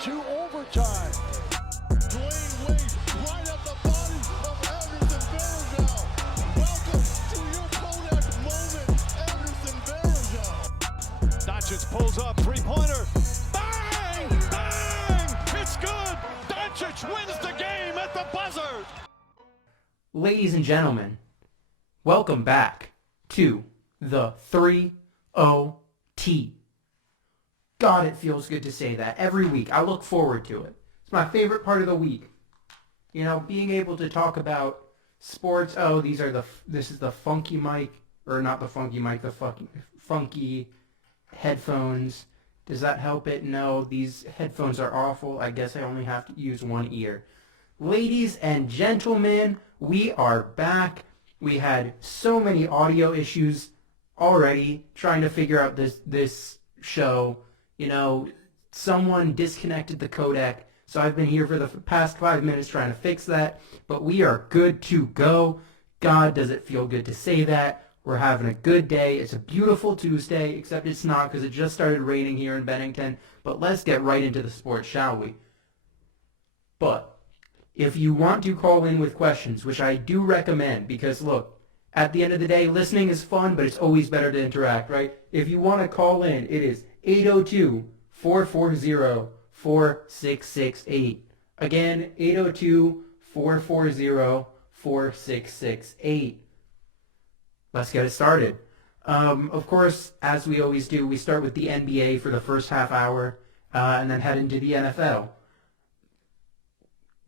to overtime. Dwayne Wade right at the body of Anderson Varejao. Welcome to your Kodak moment, Anderson Varejao. Doncic pulls up, three-pointer. Bang! Bang! It's good! Doncic wins the game at the buzzer! Ladies and gentlemen, welcome back to the 3-0-T. God, it feels good to say that every week. I look forward to it. It's my favorite part of the week. You know, being able to talk about sports. Oh, this is the funky mic, or not the funky mic, the funky headphones. Does that help it? No, these headphones are awful. I guess I only have to use one ear. Ladies and gentlemen, we are back. We had so many audio issues already trying to figure out this show. You know, someone disconnected the codec, so I've been here for the past 5 minutes trying to fix that, but we are good to go. God, does it feel good to say that. We're having a good day. It's a beautiful Tuesday, except it's not because it just started raining here in Bennington, but let's get right into the sports, shall we? But if you want to call in with questions, which I do recommend, because look, at the end of the day, listening is fun, but it's always better to interact, right? If you want to call in, it is 802-440-4668. Again, 802-440-4668. Let's get it started. Of course, as we always do, we start with the NBA for the first half hour, and then head into the NFL.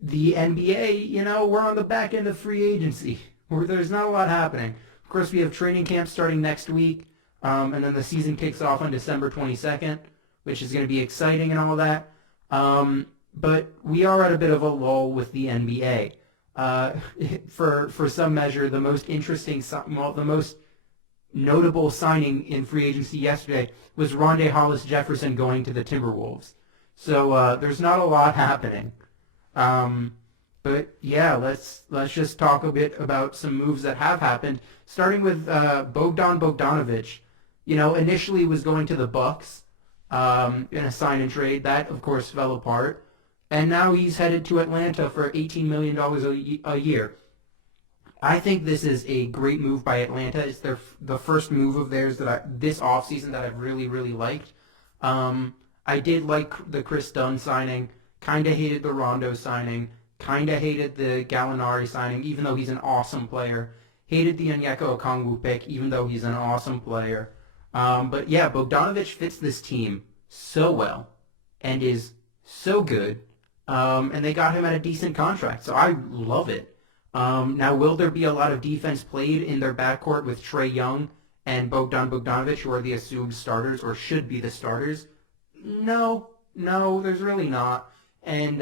The NBA, you know, we're on the back end of free agency, where there's not a lot happening. Of course, we have training camp starting next week, and then the season kicks off on December 22nd, which is going to be exciting and all that. But we are at a bit of a lull with the NBA. For some measure, the most interesting, the most notable signing in free agency yesterday was Rondé Hollis-Jefferson going to the Timberwolves. So there's not a lot happening. But yeah, let's just talk a bit about some moves that have happened, starting with Bogdan Bogdanovic. You know, initially was going to the Bucks in a sign and trade. That, of course, fell apart. And now he's headed to Atlanta for $18 million a year. I think this is a great move by Atlanta. It's the first move of theirs this offseason that I've really, really liked. I did like the Chris Dunn signing. Kind of hated the Rondo signing. Kind of hated the Gallinari signing, even though he's an awesome player. Hated the Onyeka Okongwu pick, even though he's an awesome player. But yeah, Bogdanovic fits this team so well and is so good. And they got him at a decent contract, so I love it. Now, will there be a lot of defense played in their backcourt with Trae Young and Bogdan Bogdanovic, who are the assumed starters or should be the starters? No, there's really not. And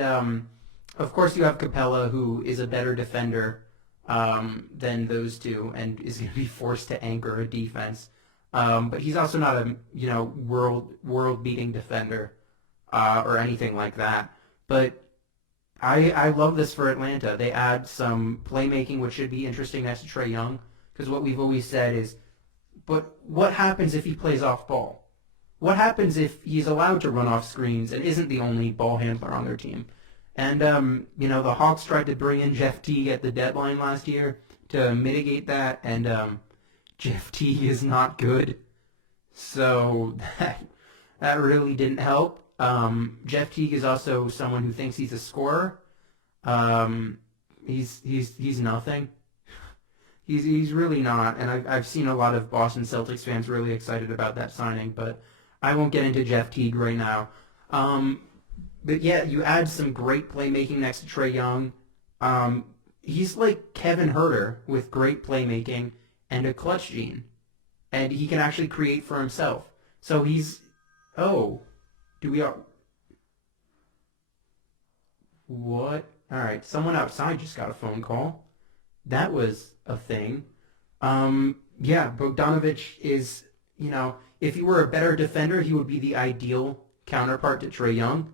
of course, you have Capella, who is a better defender than those two, and is going to be forced to anchor a defense. But he's also not a world-beating defender or anything like that. But I love this for Atlanta. They add some playmaking, which should be interesting next to Trae Young, because what we've always said is, but what happens if he plays off ball? What happens if he's allowed to run off screens and isn't the only ball handler on their team? And, the Hawks tried to bring in Jeff Teague at the deadline last year to mitigate that, and Jeff Teague is not good. So that really didn't help. Jeff Teague is also someone who thinks he's a scorer. He's nothing. He's really not, and I've seen a lot of Boston Celtics fans really excited about that signing, but I won't get into Jeff Teague right now. But yeah, you add some great playmaking next to Trae Young. He's like Kevin Huerter with great playmaking and a clutch gene, and he can actually create for himself. So what? All right, someone outside just got a phone call. That was a thing. Yeah, Bogdanovic is, if he were a better defender, he would be the ideal counterpart to Trae Young.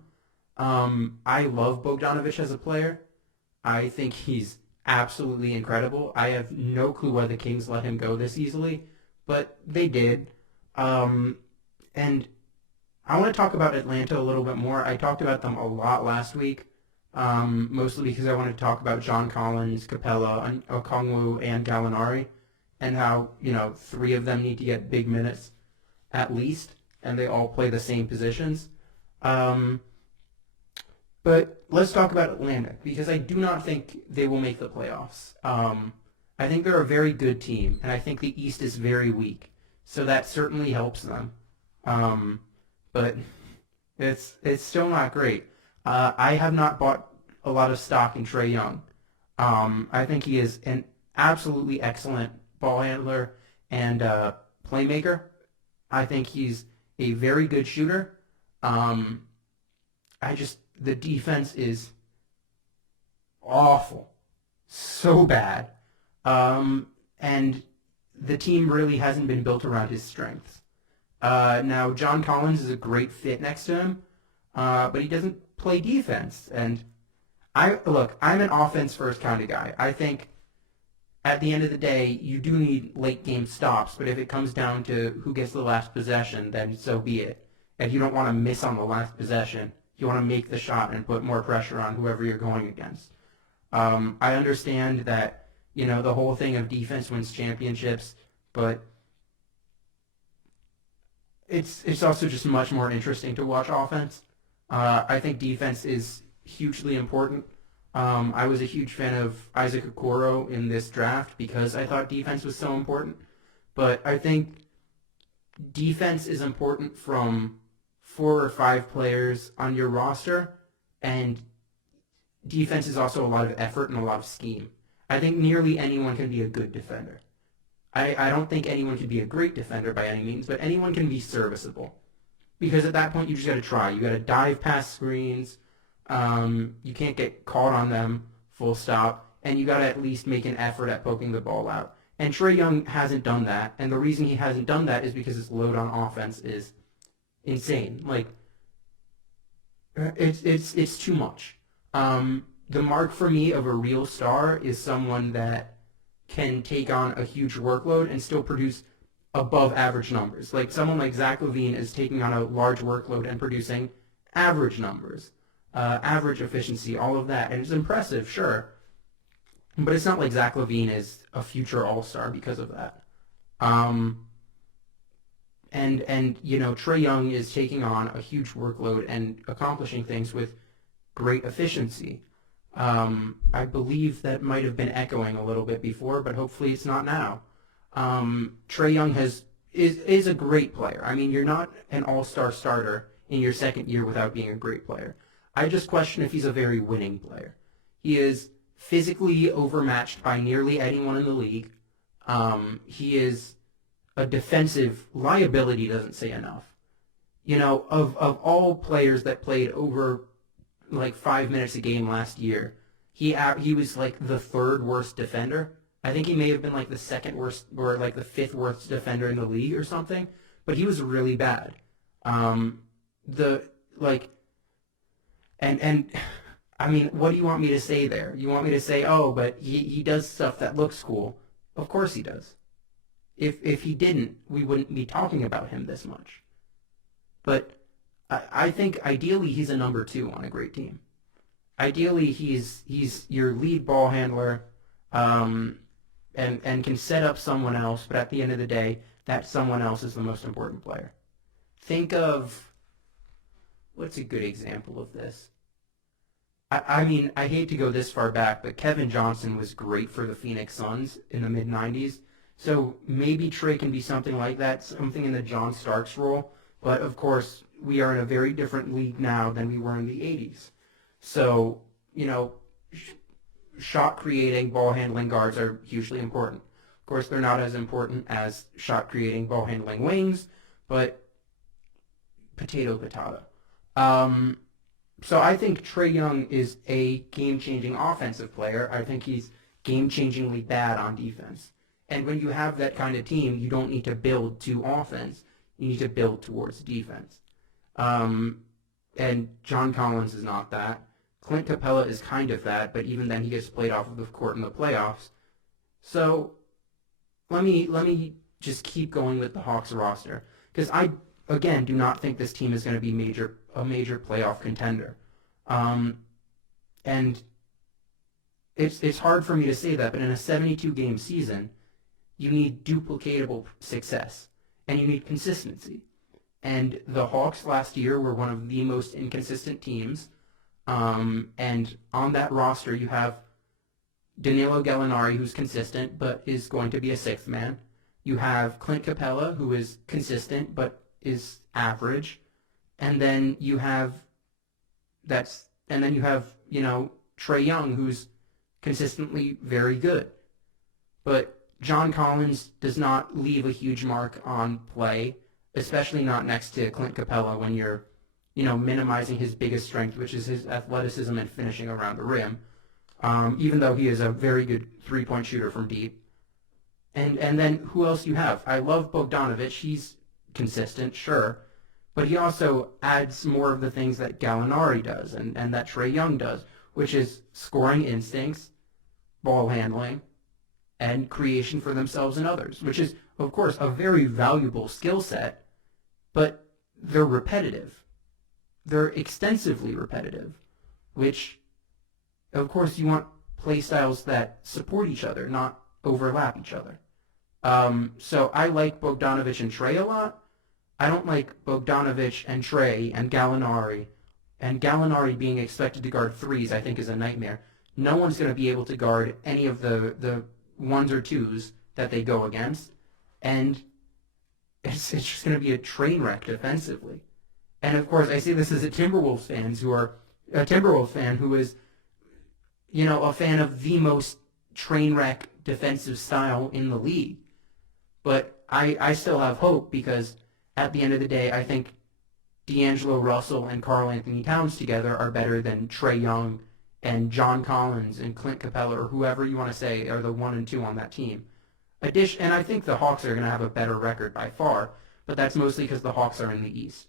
I love Bogdanovic as a player. I think he's absolutely incredible. I have no clue why the Kings let him go this easily, but they did. And I want to talk about Atlanta a little bit more. I talked about them a lot last week, mostly because I wanted to talk about John Collins, Capella, Okongwu, and Gallinari, and how, three of them need to get big minutes at least, and they all play the same positions. But let's talk about Atlanta, because I do not think they will make the playoffs. I think they're a very good team, and I think the East is very weak, so that certainly helps them. But it's still not great. I have not bought a lot of stock in Trae Young. I think he is an absolutely excellent ball handler and playmaker. I think he's a very good shooter. The defense is awful, so bad, and the team really hasn't been built around his strengths. Now, John Collins is a great fit next to him, but he doesn't play defense. And I'm an offense-first kind of guy. I think at the end of the day, you do need late-game stops, but if it comes down to who gets the last possession, then so be it. And you don't want to miss on the last possession. You want to make the shot and put more pressure on whoever you're going against. I understand that, the whole thing of defense wins championships, but it's also just much more interesting to watch offense. I think defense is hugely important. I was a huge fan of Isaac Okoro in this draft because I thought defense was so important. But I think defense is important from 4 or 5 players on your roster, and defense is also a lot of effort and a lot of scheme. I think nearly anyone can be a good defender. I don't think anyone can be a great defender by any means, but anyone can be serviceable. Because at that point, you just got to try. You got to dive past screens. You can't get caught on them, full stop. And you got to at least make an effort at poking the ball out. And Trae Young hasn't done that. And the reason he hasn't done that is because his load on offense is insane. Like, it's too much. The mark for me of a real star is someone that can take on a huge workload and still produce above average numbers. Like someone like Zach LaVine is taking on a large workload and producing average numbers, average efficiency, all of that. And it's impressive, sure. But it's not like Zach LaVine is a future all-star because of that. And Trae Young is taking on a huge workload and accomplishing things with great efficiency. I believe that might have been echoing a little bit before, but hopefully it's not now. Trae Young is a great player. I mean, you're not an all-star starter in your second year without being a great player. I just question if he's a very winning player. He is physically overmatched by nearly anyone in the league. He is a defensive liability, doesn't say enough. Of all players that played over like 5 minutes a game last year, he was like the 3rd worst defender. I think he may have been like the 2nd worst or like the 5th worst defender in the league or something, but he was really bad. And I mean, what do you want me to say there? You want me to say, oh, but he does stuff that looks cool. Of course he does. If he didn't, we wouldn't be talking about him this much. But I think ideally he's a number 2 on a great team. Ideally he's your lead ball handler, and can set up someone else, but at the end of the day, that someone else is the most important player. Think of, what's a good example of this? I mean, I hate to go this far back, but Kevin Johnson was great for the Phoenix Suns in the mid-90s. So maybe Trae can be something like that, something in the John Starks role. But, of course, we are in a very different league now than we were in the 80s. So, shot-creating, ball-handling guards are hugely important. Of course, they're not as important as shot-creating, ball-handling wings, but potato. So I think Trae Young is a game-changing offensive player. I think he's game-changingly bad on defense. And when you have that kind of team, you don't need to build to offense. You need to build towards defense. And John Collins is not that. Clint Capella is kind of that, but even then he gets played off of the court in the playoffs. So let me just keep going with the Hawks roster, because again, do not think this team is going to be a major playoff contender. And it's hard for me to say that, but in a 72-game season, you need duplicatable success, and you need consistency. And the Hawks last year were one of the most inconsistent teams. And on that roster, you have Danilo Gallinari, who's consistent, but is going to be a sixth man. You have Clint Capella, who is consistent, but is average. And then you have, Trae Young, who's consistently very good. But John Collins does not leave a huge mark on play, especially not next to Clint Capella when you're, minimizing his biggest strength, which is his athleticism and finishing around the rim, even though he is a very good three-point shooter from deep. And then who else do you have? I love Bogdanovic. He's consistent, sure, but he also adds more of the things that Gallinari does and that Trae Young does, which is scoring instincts, ball handling, and creation for themselves and others, which is, of course, a very valuable skill set, but they're repetitive. They're extensively repetitive, which, of course, you want play styles that support each other, not overlap each other. So I like Bogdanovic and Trae a lot. I don't like Bogdanovic and Trae and Gallinari. And Gallinari being expected to guard threes, I think, is a nightmare. No one's going to be able to guard any of the ones or twos that they go against. And it's just going to be a train wreck defensively. And, of course, I say this as a Timberwolves fan who is, a fan of the most train wreck defensive style in the league. But I still have hope because at the end of the day, I think D'Angelo Russell and Karl Anthony Towns together are better than Trae Young and John Collins and Clint Capella or whoever you want to say are the 1 and 2 on that team. And I think the Hawks are going to have a better record by far, but that's mostly because the Hawks are in the East.